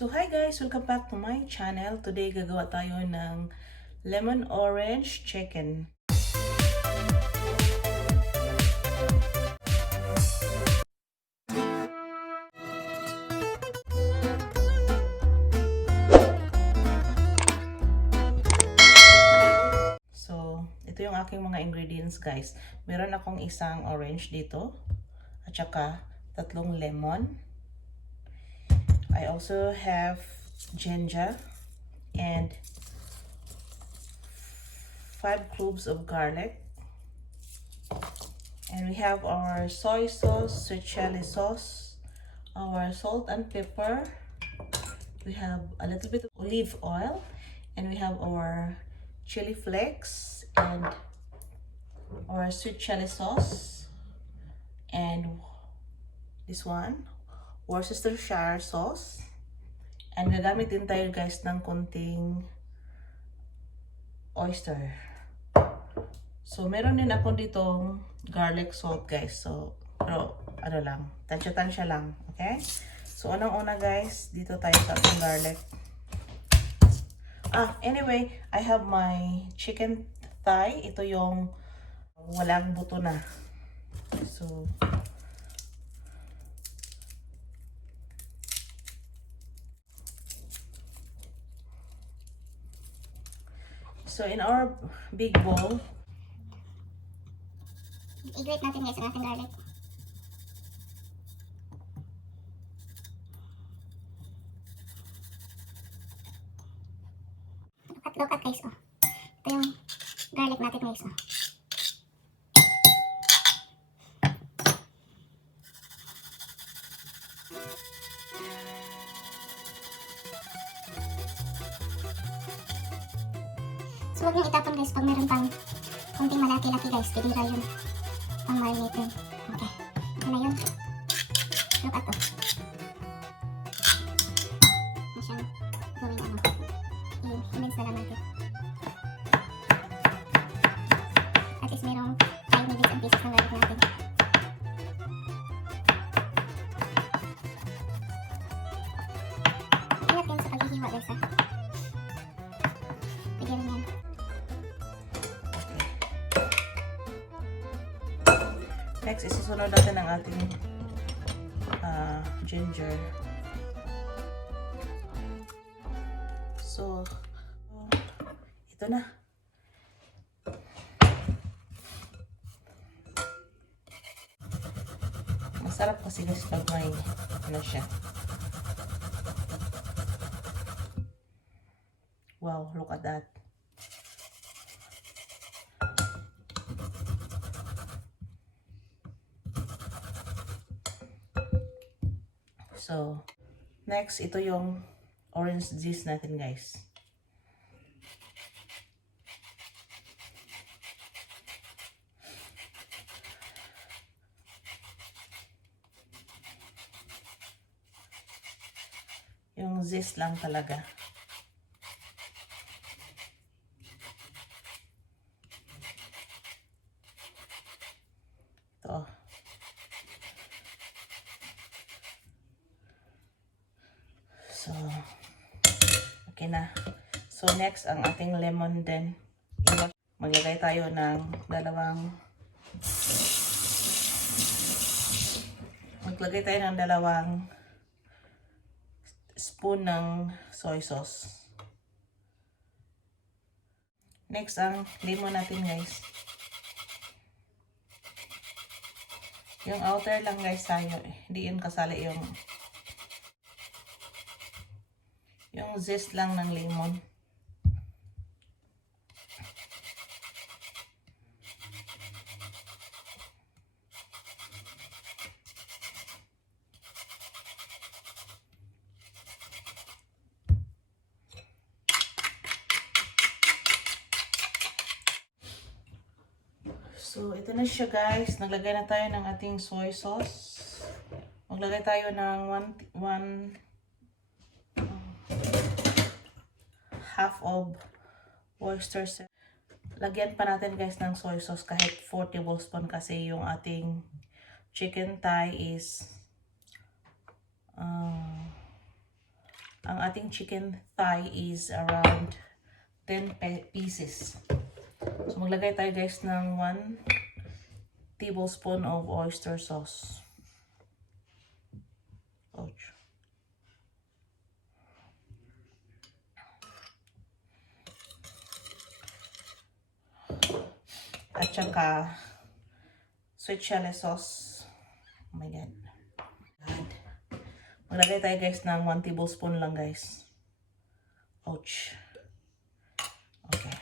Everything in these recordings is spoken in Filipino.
So hi guys, welcome back to my channel. Today gagawa tayo ng lemon orange chicken. So ito yung aking mga ingredients guys. Meron akong isang orange dito at saka 3 lemon. I also have ginger and 5 cloves of garlic. And we have our soy sauce, sweet chili sauce, our salt and pepper. We have a little bit of olive oil, and we have our chili flakes and our sweet chili sauce, and this one, Worcestershire Sauce. And gagamit din tayo guys ng konting oyster. So meron din ako ditong garlic salt guys. So pero ano lang, tansya-tansya lang, okay? So unang-una guys, dito tayo sa ating garlic. Anyway, I have my chicken thigh. Ito yung walang buto na. So in our big bowl, i-grate natin guys ang ating garlic. Look at guys, oh. Ito yung garlic natin guys, oh. So huwag niyong itapon guys pag meron pang konting malaki-laki guys. Pidira yun. Pang marinate yun. Okay. Ito na yun. Look at to. Masyang gawing ano. I-mince na lang natin. At least merong tiny bits and pieces ng garlic natin. Ingat din sa paghihiwa guys ha. Pwede rin yan. next isusunod natin ang ating ginger. So ito na. Masarap kasi guys pag may ano siya. Wow, look at that. So, next, ito yung orange zest natin, guys. Yung zest lang talaga. Ito. So, okay na. So, next, ang ating lemon din. Maglagay tayo ng dalawang spoon ng soy sauce. Next, ang lemon natin, guys. Yung outer lang, guys, tayo. Hindi yun kasali yung zest lang ng lemon. So, ito na siya guys. Naglagay na tayo ng ating soy sauce. Maglagay tayo ng half of Worcestershire Sauce. Lagyan pa natin guys ng soy sauce kahit 4 tablespoon kasi yung ating chicken thigh is Ang ating chicken thigh is around 10 pieces. So maglagay tayo guys ng 1 tablespoon of oyster sauce. Ouch. At saka sweet chili sauce. Oh my god. Maglagay tayo guys ng 1 tablespoon lang guys. Ouch. Okay.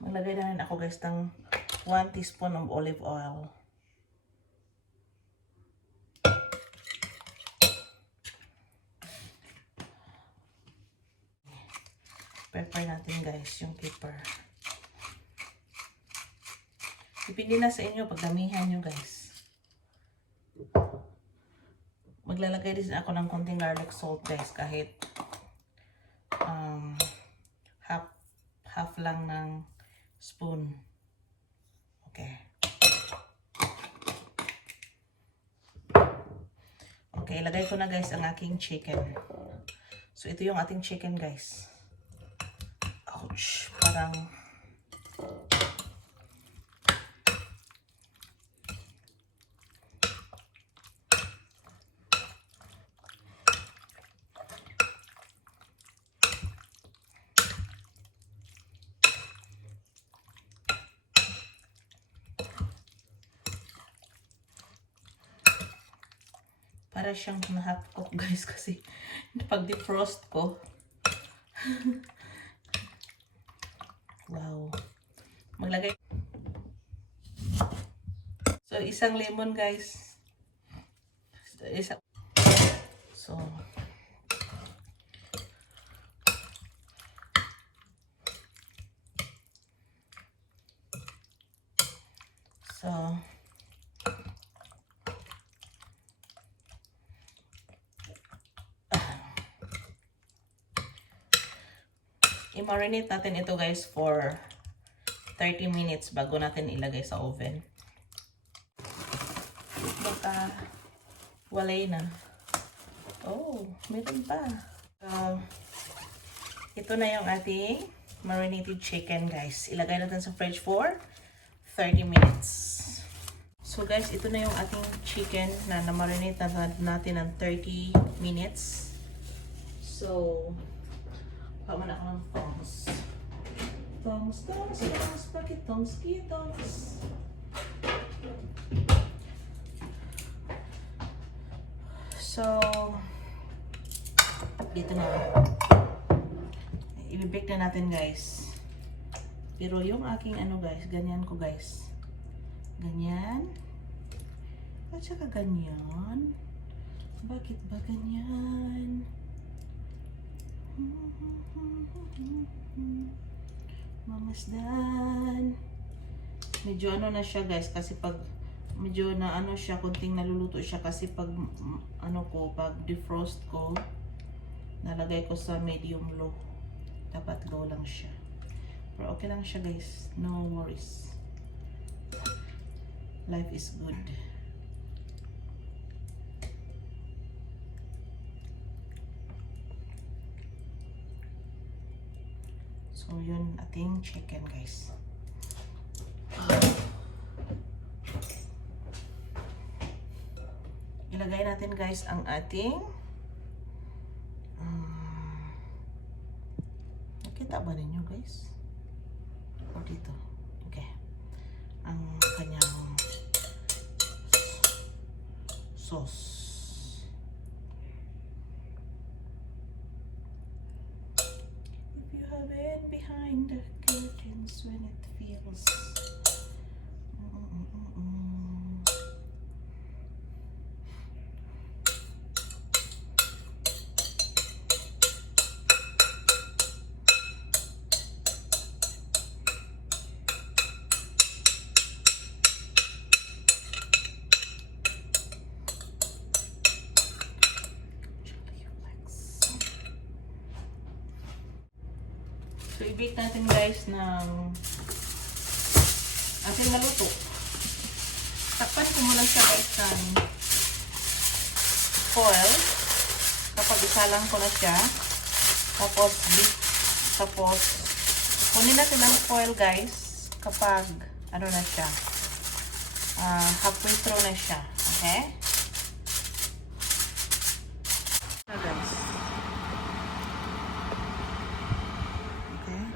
Maglagay na rin ako guys ng 1 teaspoon of olive oil. Pepper natin guys, yung pepper. Depende na sa inyo pag damihan nyo guys. Maglalagay din ako ng konting garlic salt guys, kahit half lang ng spoon. Okay. Okay, ilagay ko na guys ang aking chicken. So ito yung ating chicken guys. Ouch, parang para siyang half cook guys kasi pag defrost ko wow. Maglagay. So, isang lemon, guys. So, i-marinate natin ito guys for 30 minutes bago natin ilagay sa oven. Baka walay na. Oh, meron pa. Ito na yung ating marinated chicken guys. Ilagay natin sa fridge for 30 minutes. So guys, ito na yung ating chicken na na-marinate natin ng 30 minutes. So, paman ako ng tongs. Tongs, bakit tongs, tongs. So, dito na. I-bake na natin guys. Pero yung aking ano guys, ganyan ko guys. Ganyan. At saka ganyan. Bakit ba ganyan? Mamasdan. Medyo ano na siya guys kasi pag medyo na ano siya, kunting naluluto siya kasi pag ano ko, pag defrost ko nalagay ko sa medium low. Dapat low lang siya. Pero okay lang siya guys. No worries. Life is good. So, yun ating chicken, guys. Ilagay natin, guys, ang ating nakita ba ninyo, guys? O dito. Okay. Ang kanyang sauce. Behind the curtains when it feels So, i-bake natin guys ng until maluto. Takpan ko muna siya guys ng foil. Kapag isalang ko na siya. Tapos kunin natin ang foil guys kapag ano na siya. Halfway through na siya. Okay? So guys. Okay.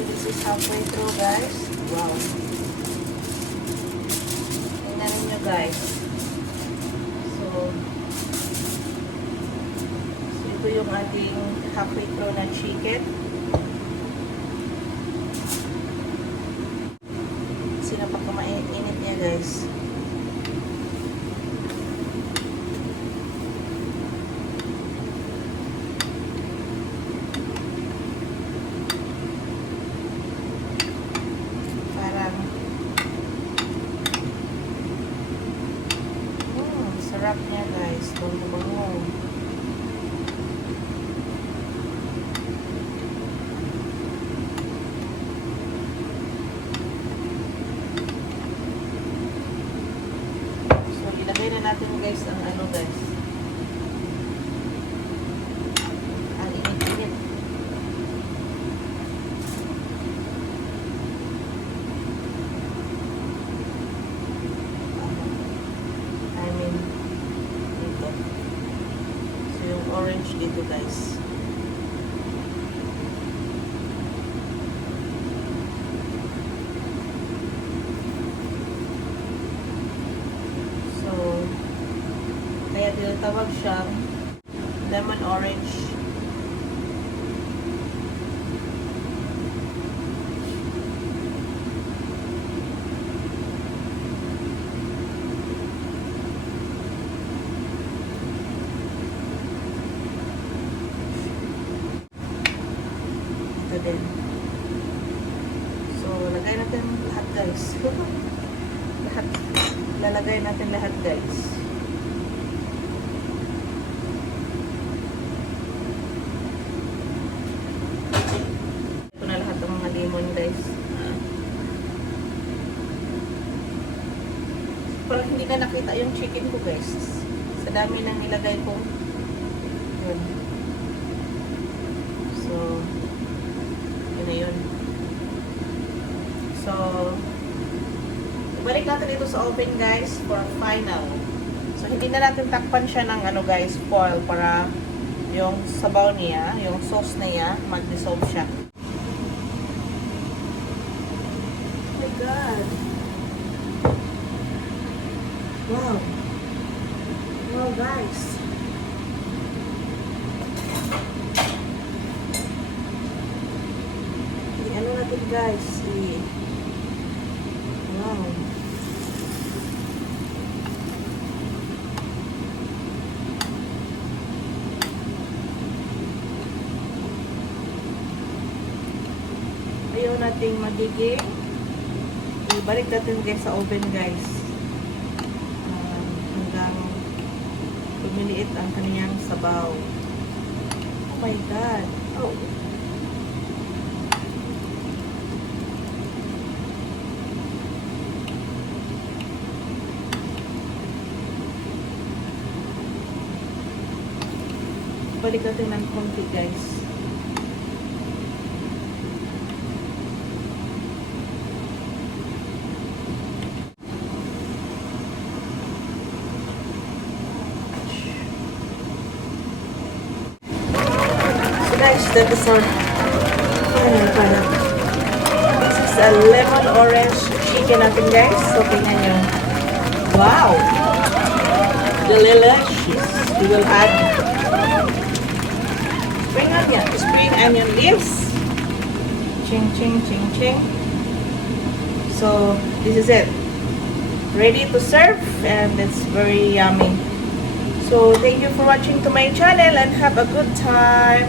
This is halfway through guys. Wow. Tingnan niyo guys. So ito yung ating halfway through na chicken. Kasi napakamainit niya guys. Sarap niya guys, bango-bango. So ilagay na natin guys ang ano guys. Ang init-init. Orange dito guys. So kaya tinatawag siyang lemon orange. Din. So, lagay natin lahat guys. Lahat. Lalagay natin lahat guys. Ito na lahat ng mga lemon guys. Parang hindi na nakita yung chicken ko guys. Sa dami nang nilagay ko. Yun. So, yun. So, ibalik natin ito sa oven guys for final. So, hindi na natin takpan siya ng ano guys, foil para yung sabaw niya, yung sauce niya, mag-dissolve siya. Oh my God! Wow! Wow guys! Ano natin guys, wow. Ayaw nating magiging. Ibalik natin guys sa oven guys. Hanggang lumiliit ang kaniyang sabaw. Oh my God. Oh. Balik natin ng konti guys. gosh, that is our final product. This is a lemon orange chicken natin guys. So tingnan nyo. Wow! Delicious. We will add spring onion leaves. Ching, ching, ching, ching. So this is it. Ready to serve, and it's very yummy. So thank you for watching to my channel and have a good time.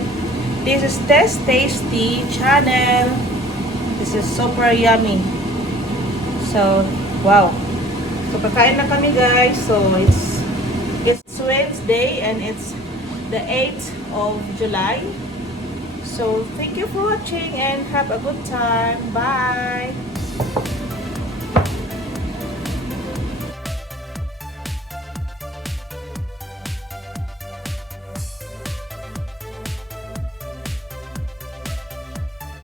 This is Test Tasty channel. This is super yummy. So wow. So kakain na kami guys. So it's Wednesday and it's the 8th of July. So thank you for watching and have a good time. Bye.